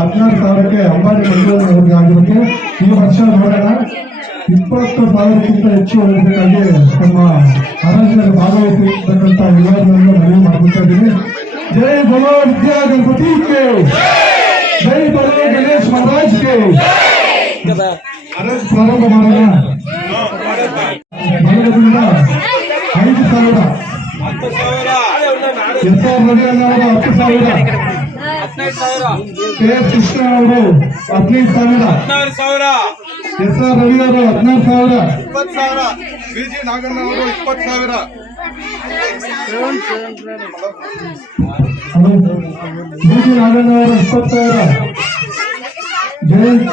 ಹದಿನಾರು ಸಾವಿರಕ್ಕೆ ಅಂಬಾನಿ ಅವ್ರಿಗೆ ಆಗಿರುತ್ತೆ ಈ ವರ್ಷ ನೋಡೋಣ. ಇಪ್ಪತ್ತು ಸಾವಿರಕ್ಕಿಂತ ಹೆಚ್ಚು ಹೋಗಬೇಕಾಗಿ ನಮ್ಮ ಹರಾಜಿನಲ್ಲಿ ಭಾಗವಹಿಸಿರ್ತಕ್ಕಂಥ ಎಲ್ಲರನ್ನೂ ಮನವಿ ಮಾಡ್ಕೊತಾ ಇದ್ದೀನಿ. ಜೈ ಬಲೋ ವಿದ್ಯಾ ಗಣಪತಿ ಜೈ ಬಲೋ ಗಣೇಶ್ ಮಹಾರಾಜ್ ಕೆ. ಪ್ರಾರಂಭ ಮಾಡೋಣ. ಐದು ಸಾವಿರ. ರವಿ ಅವರು ಹತ್ತು ಸಾವಿರ. ಕೆ ಎಸ್ ಕೃಷ್ಣ ಅವರು ಹದಿನೈದು ಸಾವಿರ. ಹದಿನಾರು ಸಾವಿರ. ಎಸ್ ಆರ್ ರವಿ ಅವರು ಹದಿನಾರು ಸಾವಿರ. ಇಪ್ಪತ್ತು ಸಾವಿರ. ಬಿ ಜಿ ನಾಗಣ್ಣ ಅವರು ಇಪ್ಪತ್ತು ಸಾವಿರ. ಬಿಜಿ ನಾಗಣ್ಣ ಅವರು ಇಪ್ಪತ್ತು ಸಾವಿರ. ಜಯಂತ್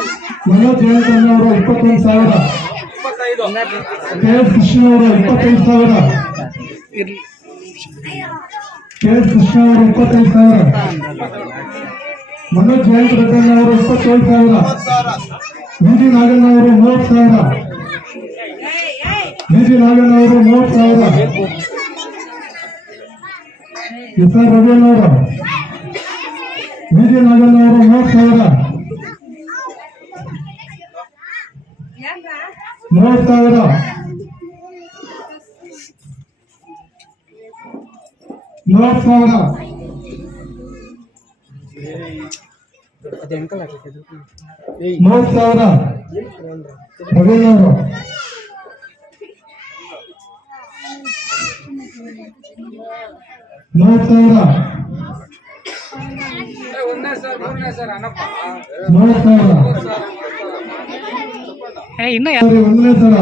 ಮನೋಜ್ ಜಯಂತ್ ಅವರು ಇಪ್ಪತ್ತೊಂದು ಸಾವಿರ. ಕೆ ಎಸ್ ಕೃಷ್ಣ ಅವರು ಇಪ್ಪತ್ತೈದು ಸಾವಿರ. ಕೆ ಎಸ್ ಕೃಷ್ಣ ಇಪ್ಪತ್ತೈದು ಸಾವಿರ. ಮನೋಜ್ ಜಯಂತ್ ರೆಡ್ಡಣ್ಣ ಅವರು ಇಪ್ಪತ್ತೇಳು ಸಾವಿರ. ಬಿಜಿ ನಾಗಣ್ಣ ಅವರು ಮೂವತ್ತು ಸಾವಿರ. ಬಿಜಿ ನಾಗಣ್ಣ ಅವರು ಮೂವತ್ತು ಸಾವಿರ. ಎಸ್ ಆರ್ ರವಿಯಣ್ಣವರು ಬಿಜಿ ನಾಗಣ್ಣ ಅವರು ಸಾವಿರ. ಸಾವಿರ. ಮೂವತ್ತು ಸಾವಿರ. ಮೂವತ್ತು ಸಾವಿರ. ರವಿಯಣ್ಣವರು ಮೂವತ್ತು ಸಾವಿರ. ಒಂದನೇ ಸರ್ ಮೂರನೇ ಸರ್ ಅನಪ್ಪ ಮೂವತ್ತು ಸಾವಿರ ಸರಿ ಒಂದನೇ ಸರ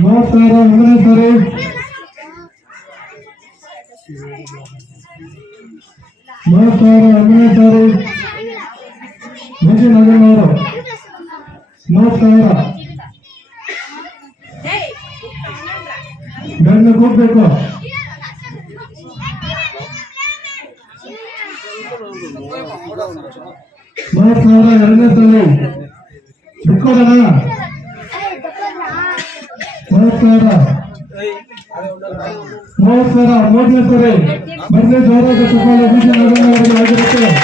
ಮೂವತ್ತು ಸಾವಿರ ಒಂದನೇ ಸರಿ. ಮೂವತ್ತು ಸಾವಿರ ಒಂದನೇ ಸಾರಿ ಬಿಜಿ ನಗರನವರು ಮೂವತ್ತು ಸಾವಿರ ಗಂಡ ಕೂಗ್ಬೇಕು ಮೂವತ್ತು ಸಾವಿರ ಎರಡನೇ ಸಾರಿ ಬಿಟ್ಕೊಡೋಣ ಮೂವತ್ತು ಸಾವಿರ बहुत सारा मोटेश्वरे बदले जोरों के सफल अभिषेक नगर में आज रखते हैं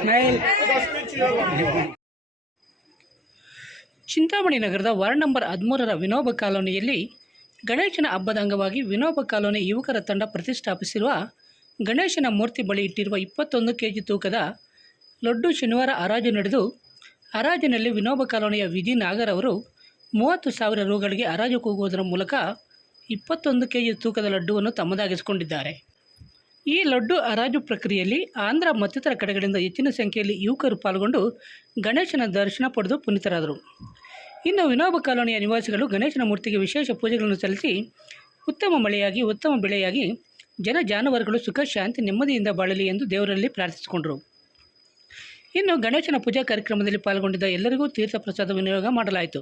Smile. ಚಿಂತಾಮಣಿ ನಗರದ ವಾರ್ಡ್ ನಂಬರ್ ಹದಿಮೂರರ ವಿನೋಬ ಕಾಲೋನಿಯಲ್ಲಿ ಗಣೇಶನ ಹಬ್ಬದ ಅಂಗವಾಗಿ ವಿನೋಬ ಕಾಲೋನಿ ಯುವಕರ ತಂಡ ಪ್ರತಿಷ್ಠಾಪಿಸಿರುವ ಗಣೇಶನ ಮೂರ್ತಿ ಬಳಿ ಇಟ್ಟಿರುವ ಇಪ್ಪತ್ತೊಂದು ಕೆ ತೂಕದ ಲಡ್ಡು ಶನಿವಾರ ಹರಾಜು ನಡೆದು ಹರಾಜಿನಲ್ಲಿ ವಿನೋಬ ಕಾಲೋನಿಯ ವಿಧಿ ನಾಗರ್ ಅವರು ಮೂವತ್ತು ಸಾವಿರ ರೂಗಳಿಗೆ ಹರಾಜು ಕೂಗುವುದರ ಮೂಲಕ ಇಪ್ಪತ್ತೊಂದು ಕೆ ಜಿ ತೂಕದ ಲಡ್ಡುವನ್ನು ತಮ್ಮದಾಗಿಸಿಕೊಂಡಿದ್ದಾರೆ. ಈ ಲಡ್ಡು ಹರಾಜು ಪ್ರಕ್ರಿಯೆಯಲ್ಲಿ ಆಂಧ್ರ ಮತ್ತಿತರ ಕಡೆಗಳಿಂದ ಹೆಚ್ಚಿನ ಸಂಖ್ಯೆಯಲ್ಲಿ ಯುವಕರು ಪಾಲ್ಗೊಂಡು ಗಣೇಶನ ದರ್ಶನ ಪಡೆದು ಪುನೀತರಾದರು. ಇನ್ನು ವಿನೋಬ ಕಾಲೋನಿಯ ನಿವಾಸಿಗಳು ಗಣೇಶನ ಮೂರ್ತಿಗೆ ವಿಶೇಷ ಪೂಜೆಗಳನ್ನು ಸಲ್ಲಿಸಿ ಉತ್ತಮ ಮಳೆಯಾಗಿ, ಉತ್ತಮ ಬೆಳೆಯಾಗಿ ಜನ ಜಾನುವಾರುಗಳು ಸುಖ, ಶಾಂತಿ, ನೆಮ್ಮದಿಯಿಂದ ಬಾಳಲಿ ಎಂದು ದೇವರಲ್ಲಿ ಪ್ರಾರ್ಥಿಸಿಕೊಂಡರು. ಇನ್ನು ಗಣೇಶನ ಪೂಜಾ ಕಾರ್ಯಕ್ರಮದಲ್ಲಿ ಪಾಲ್ಗೊಂಡಿದ್ದ ಎಲ್ಲರಿಗೂ ತೀರ್ಥ ಪ್ರಸಾದ ವಿನಿಯೋಗ ಮಾಡಲಾಯಿತು.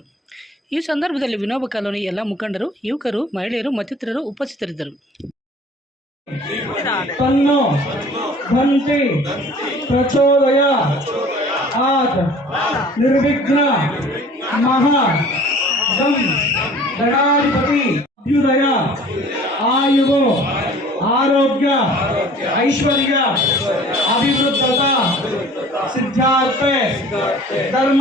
ಈ ಸಂದರ್ಭದಲ್ಲಿ ವಿನೋಬ ಕಾಲೋನಿ ಎಲ್ಲ ಮುಖಂಡರು, ಯುವಕರು, ಮಹಿಳೆಯರು, ಮತ್ತಿತರರು ಉಪಸ್ಥಿತರಿದ್ದರು. ಪ್ರಚೋದಯ ನಿರ್ವಿಘ್ನ महाधिपति अभ्युदय आयु आरोग्य ऐश्वर्य अभिवृद्धता सिद्धार्थ धर्म।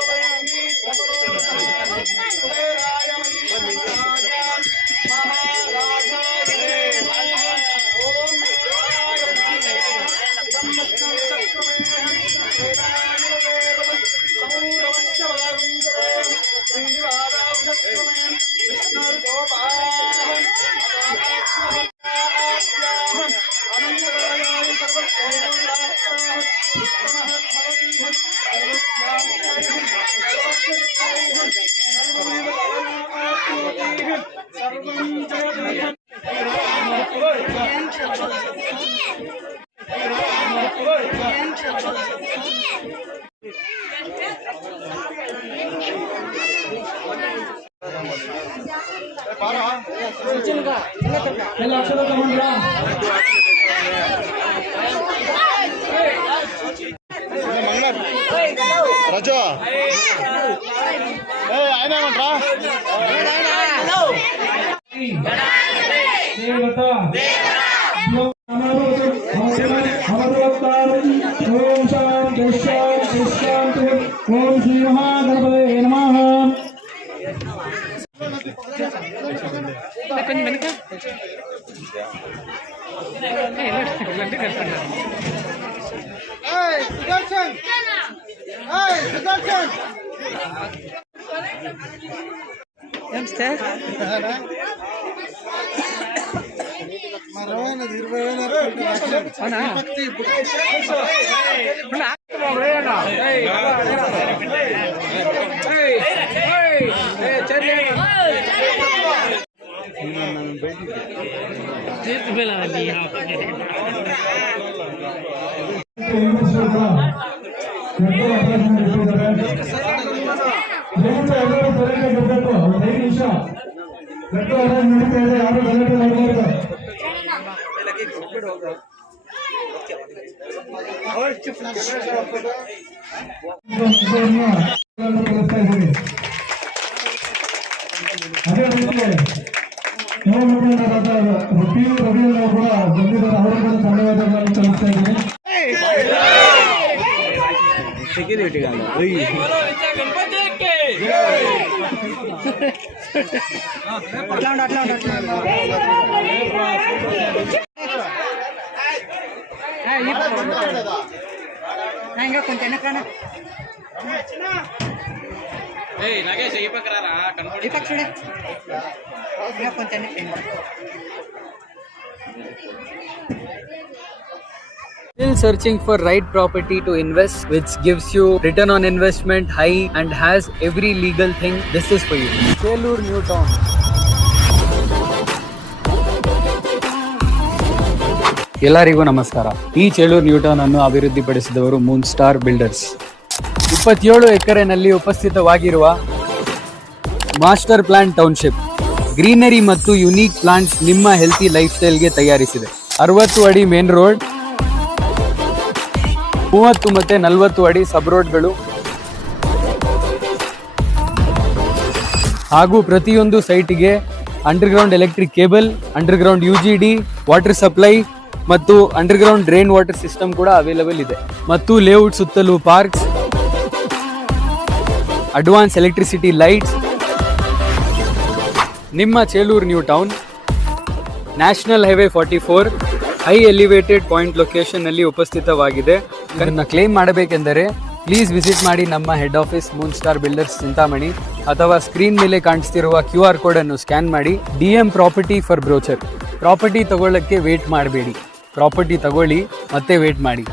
ಎಲ್ಲ ಅಕ್ಷರ ತಗೊಂಡ್ರಾ ರಜು ಏ ಆಯ್ನ ಮಾಡ್ರಾ ದೇವತಾ ಬಂದು ಬನ್ಕ ಸುದರ್ಶನ್ ಸುದರ್ಶನ್ चित बेला लगी यहाँ ನಿಮಿಷ ಗಂಟು ಅರಾಜ್ ನಡೀತಾ ಇದೆ ಯಾರು ಗಲಾಟೆ ಮಾಡಬಾರ್ದು ಅದೇ ರೀತಿ ಪಿ ಯು ರವಿಯನ್ನು ಕೂಡ ಬಂದಿದ್ದಾರೆ ಅವರು ಕೂಡ ಧನ್ಯವಾದಗಳನ್ನು ಇದ್ದೀನಿ ಹೆಂಗ ಕುಂತೇನೆ ಕಣ వెనకాన ఇపక్ చూడే ఇంకా కొంచెం వెనక్కి. Still searching for right property to invest, which gives you return on investment high and has every legal thing. This is for you. Chelur New Town. ಎಲ್ಲರಿಗೂ ನಮಸ್ಕಾರ ಈ ಚೇಳೂರು ನ್ಯೂಟೌನ್ ಅನ್ನು ಅಭಿವೃದ್ಧಿಪಡಿಸಿದವರು ಮೂನ್ ಸ್ಟಾರ್ ಬಿಲ್ಡರ್ಸ್ ಇಪ್ಪತ್ತೇಳು ಎಕರೆನಲ್ಲಿ ಉಪಸ್ಥಿತವಾಗಿರುವ ಮಾಸ್ಟರ್ ಪ್ಲಾನ್ ಟೌನ್ಶಿಪ್, ಗ್ರೀನರಿ ಮತ್ತು unique plants ನಿಮ್ಮ healthy life ಸ್ಟೈಲ್ಗೆ ತಯಾರಿಸಿದೆ. ಅರವತ್ತು ಅಡಿ ಮೇನ್ ರೋಡ್, ಮೂವತ್ತು ಮತ್ತು ನಲವತ್ತು ಅಡಿ ಸಬ್ ರೋಡ್ಗಳು ಹಾಗೂ ಪ್ರತಿಯೊಂದು ಸೈಟಿಗೆ underground electric cable, underground U G D, water supply ಮತ್ತು ಅಂಡರ್ಗ್ರೌಂಡ್ ಡ್ರೈನ್ ವಾಟರ್ ಸಿಸ್ಟಮ್ ಕೂಡ ಅವೈಲಬಲ್ ಇದೆ. ಮತ್ತು ಲೇಔಟ್ ಸುತ್ತಲೂ ಪಾರ್ಕ್ಸ್ ಅಡ್ವಾನ್ಸ್ ಎಲೆಕ್ಟ್ರಿಸಿಟಿ ಲೈಟ್ಸ್ ನಿಮ್ಮ Chelur new town, national highway forty four, high elevated point ಲೊಕೇಶನ್ನಲ್ಲಿ ಉಪಸ್ಥಿತವಾಗಿದೆ. ಇದನ್ನು ಕ್ಲೇಮ್ ಮಾಡಬೇಕೆಂದರೆ ಪ್ಲೀಸ್ ವಿಸಿಟ್ ಮಾಡಿ ನಮ್ಮ head office moon star builders Chintamani ಅಥವಾ ಸ್ಕ್ರೀನ್ ಮೇಲೆ ಕಾಣಿಸ್ತಿರುವ ಕ್ಯೂ ಆರ್ ಕೋಡ್ ಅನ್ನು ಸ್ಕ್ಯಾನ್ ಮಾಡಿ D M property for brochure. Property ತಗೊಳ್ಳಕ್ಕೆ wait ಮಾಡಬೇಡಿ. ಪ್ರಾಪರ್ಟಿ ತಗೊಳ್ಳಿ, ಮತ್ತೆ ವೇಟ್ ಮಾಡಿ.